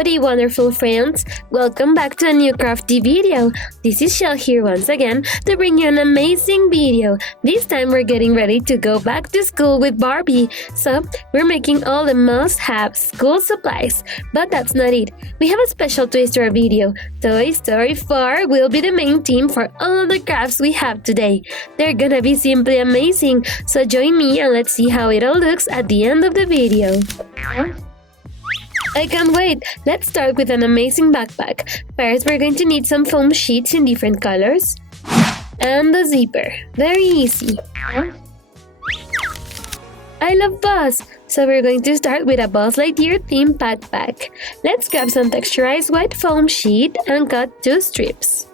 Howdy, wonderful friends! Welcome back to a new crafty video. This is Chelle here once again to bring you an amazing video. This time we're getting ready to go back to school with Barbie. So we're making all the must-have school supplies. But that's not it. We have a special twist to our video. Toy Story 4 will be the main theme for all the crafts we have today. They're gonna be simply amazing. So join me and let's see how it all looks at the end of the video. I can't wait! Let's start with an amazing backpack. First, we're going to need some foam sheets in different colors. And the zipper. Very easy. I love Buzz! So we're going to start with a Buzz Lightyear themed backpack. Let's grab some texturized white foam sheet and cut 2 strips.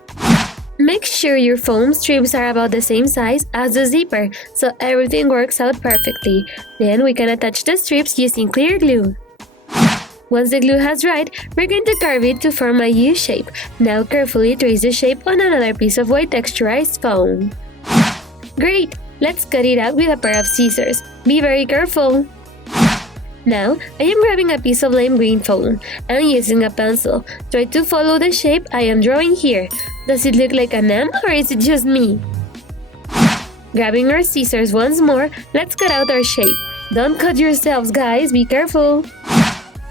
Make sure your foam strips are about the same size as the zipper, so everything works out perfectly. Then we can attach the strips using clear glue. Once the glue has dried, we're going to carve it to form a U shape. Now carefully trace the shape on another piece of white texturized foam. Great! Let's cut it out with a pair of scissors. Be very careful! Now, I am grabbing a piece of lime green foam and using a pencil. Try to follow the shape I am drawing here. Does it look like an M or is it just me? Grabbing our scissors once more, let's cut out our shape. Don't cut yourselves, guys, be careful!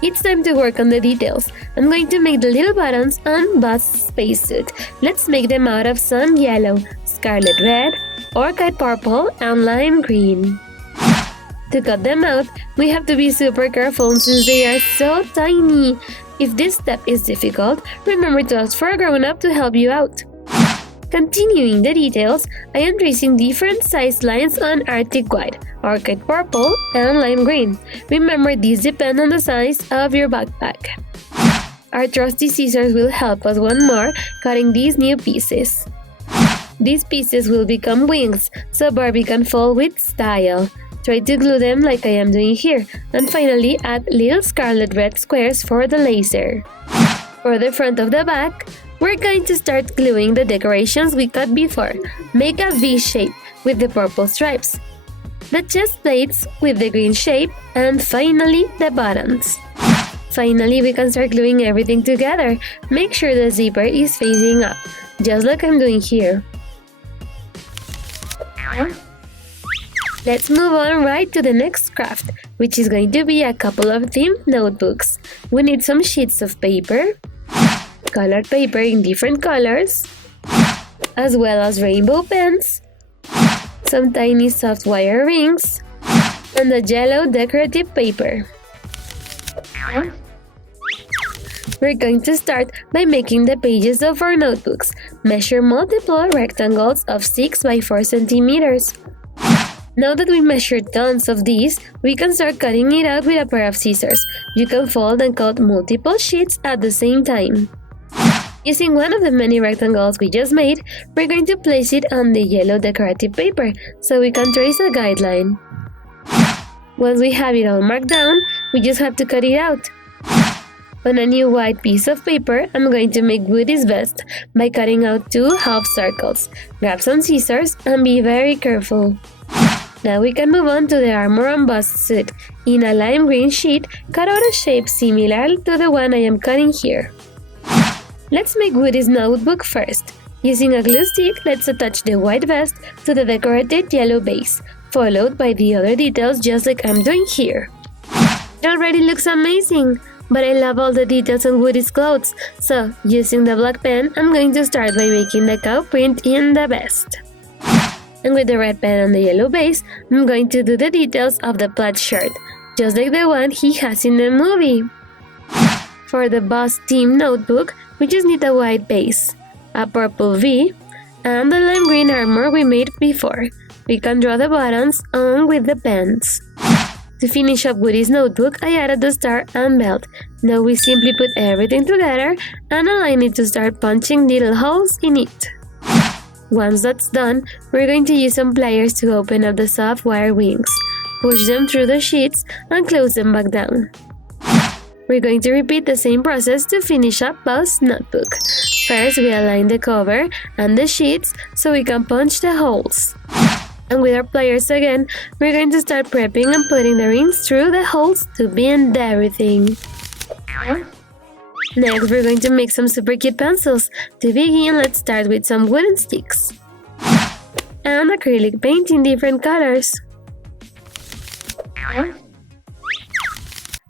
It's time to work on the details. I'm going to make the little buttons on Buzz's spacesuit. Let's make them out of sun yellow, scarlet red, orchid purple, and lime green. To cut them out, we have to be super careful since they are so tiny. If this step is difficult, remember to ask for a grown-up to help you out. Continuing the details, I am tracing different size lines on Arctic White, Orchid Purple, and Lime Green. Remember, these depend on the size of your backpack. Our trusty scissors will help us one more, cutting these new pieces. These pieces will become wings, so Barbie can fall with style. Try to glue them like I am doing here, and finally add little scarlet red squares for the laser. For the front of the back, we're going to start gluing the decorations we cut before. Make a V shape with the purple stripes, the chest plates with the green shape, and finally the buttons. Finally, we can start gluing everything together. Make sure the zipper is facing up, just like I'm doing here. Let's move on right to the next craft, which is going to be a couple of themed notebooks. We need some sheets of paper, colored paper in different colors, as well as rainbow pens, some tiny soft wire rings, and the yellow decorative paper. We're going to start by making the pages of our notebooks. Measure multiple rectangles of 6 by 4 centimeters. Now that we measured tons of these, we can start cutting it out with a pair of scissors. You can fold and cut multiple sheets at the same time. Using one of the many rectangles we just made, we're going to place it on the yellow decorative paper so we can trace a guideline. Once we have it all marked down, we just have to cut it out. On a new white piece of paper, I'm going to make Woody's vest by cutting out 2 half circles. Grab some scissors and be very careful. Now we can move on to the armor on Buzz's suit. In a lime green sheet, cut out a shape similar to the one I am cutting here. Let's make Woody's notebook first. Using a glue stick, let's attach the white vest to the decorated yellow base, followed by the other details just like I'm doing here. It already looks amazing, but I love all the details on Woody's clothes, so using the black pen, I'm going to start by making the cow print in the vest. And with the red pen on the yellow base, I'm going to do the details of the plaid shirt, just like the one he has in the movie. For the Buzz team notebook, we just need a white base, a purple V, and the lime green armor we made before. We can draw the buttons on with the pens. To finish up Woody's notebook, I added the star and belt. Now we simply put everything together and align it to start punching little holes in it. Once that's done, we're going to use some pliers to open up the soft wire wings. Push them through the sheets and close them back down. We're going to repeat the same process to finish up Buzz's notebook. First, we align the cover and the sheets so we can punch the holes. And with our pliers again, we're going to start prepping and putting the rings through the holes to bend everything. Next, we're going to make some super cute pencils. To begin, let's start with some wooden sticks and acrylic paint in different colors.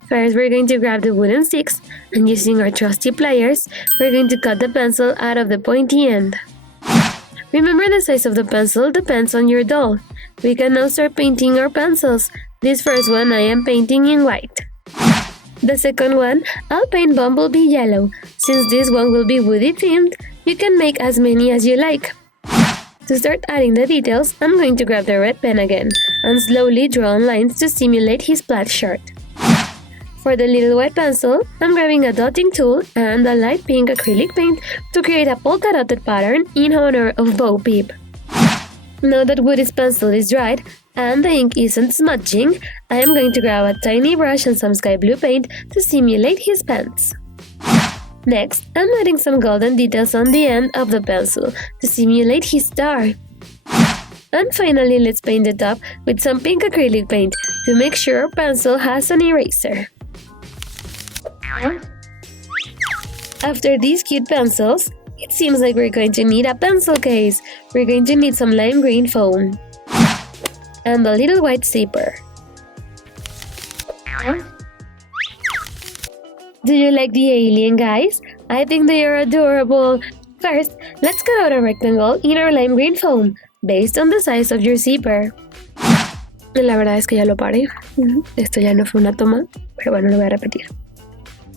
First, we're going to grab the wooden sticks, and using our trusty pliers, we're going to cut the pencil out of the pointy end. Remember, the size of the pencil depends on your doll. We can now start painting our pencils. This first one I am painting in white. The second one, I'll paint Bumblebee yellow. Since this one will be Woody themed, you can make as many as you like. To start adding the details, I'm going to grab the red pen again and slowly draw on lines to simulate his plaid shirt. For the little white pencil, I'm grabbing a dotting tool and a light pink acrylic paint to create a polka dotted pattern in honor of Bo Peep. Now that Woody's pencil is dried and the ink isn't smudging, I am going to grab a tiny brush and some sky blue paint to simulate his pants. Next, I'm adding some golden details on the end of the pencil to simulate his star. And finally, let's paint the top with some pink acrylic paint to make sure our pencil has an eraser. After these cute pencils, it seems like we're going to need a pencil case. We're going to need some lime green foam and a little white zipper. Do you like the alien, guys? I think they are adorable. First, let's cut out a rectangle in our lime green foam based on the size of your zipper. La verdad es que ya lo paré. Esto ya no fue una toma, pero bueno, lo voy a repetir.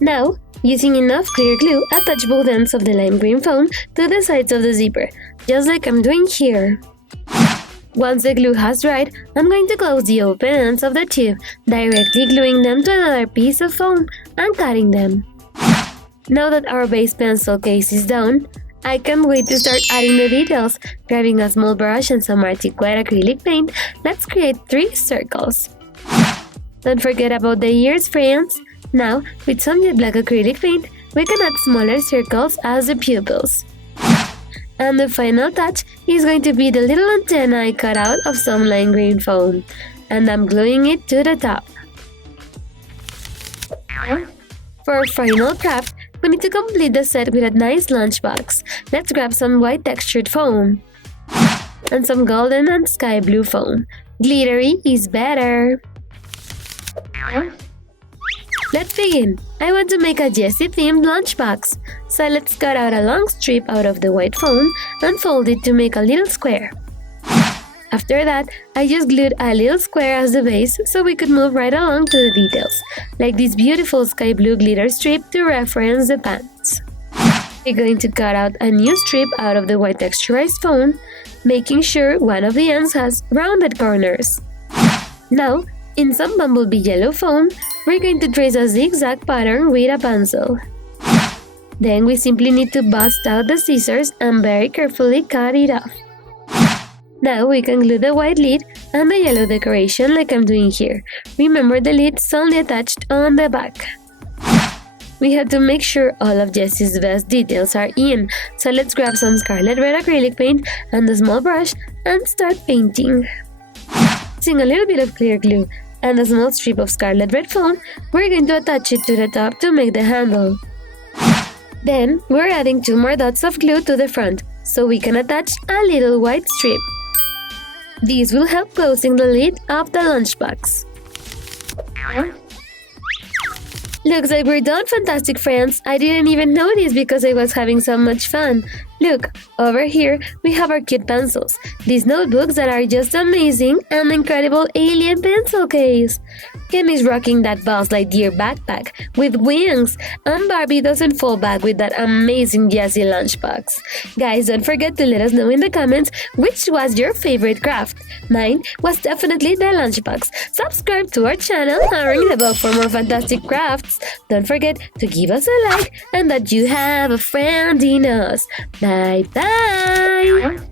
Now, using enough clear glue, attach both ends of the lime green foam to the sides of the zipper, just like I'm doing here. Once the glue has dried, I'm going to close the open ends of the tube, directly gluing them to another piece of foam and cutting them. Now that our base pencil case is done, I can't wait to start adding the details. Grabbing a small brush and some Arctic white acrylic paint, let's create 3 circles. Don't forget about the ears, friends. Now, with some jet black acrylic paint, we can add smaller circles as the pupils. And the final touch is going to be the little antenna I cut out of some lime green foam, and I'm gluing it to the top. For our final craft, we need to complete the set with a nice lunchbox. Let's grab some white textured foam and some golden and sky blue foam. Glittery is better. Let's begin. I want to make a Jessie-themed lunchbox, so let's cut out a long strip out of the white foam and fold it to make a little square. After that, I just glued a little square as the base so we could move right along to the details, like this beautiful sky blue glitter strip to reference the pants. We're going to cut out a new strip out of the white texturized foam, making sure one of the ends has rounded corners. Now, in some Bumblebee yellow foam, we're going to trace a zigzag pattern with a pencil. Then we simply need to bust out the scissors and very carefully cut it off. Now we can glue the white lid and the yellow decoration like I'm doing here. Remember, the lid's only attached on the back. We have to make sure all of Jessie's best details are in, so let's grab some scarlet red acrylic paint and a small brush and start painting. Using a little bit of clear glue and a small strip of scarlet red foam, we're going to attach it to the top to make the handle. Then, we're adding 2 more dots of glue to the front, so we can attach a little white strip. This will help closing the lid of the lunchbox. Looks like we're done, fantastic friends. I didn't even notice because I was having so much fun. Look, over here we have our cute pencils, these notebooks that are just amazing, and the incredible alien pencil case. Kim is rocking that Buzz Lightyear backpack with wings, and Barbie doesn't fall back with that amazing Jessie lunchbox. Guys, don't forget to let us know in the comments which was your favorite craft. Mine was definitely the lunchbox. Subscribe to our channel and ring the bell for more fantastic crafts. Don't forget to give us a like and that you have a friend in us. Bye bye!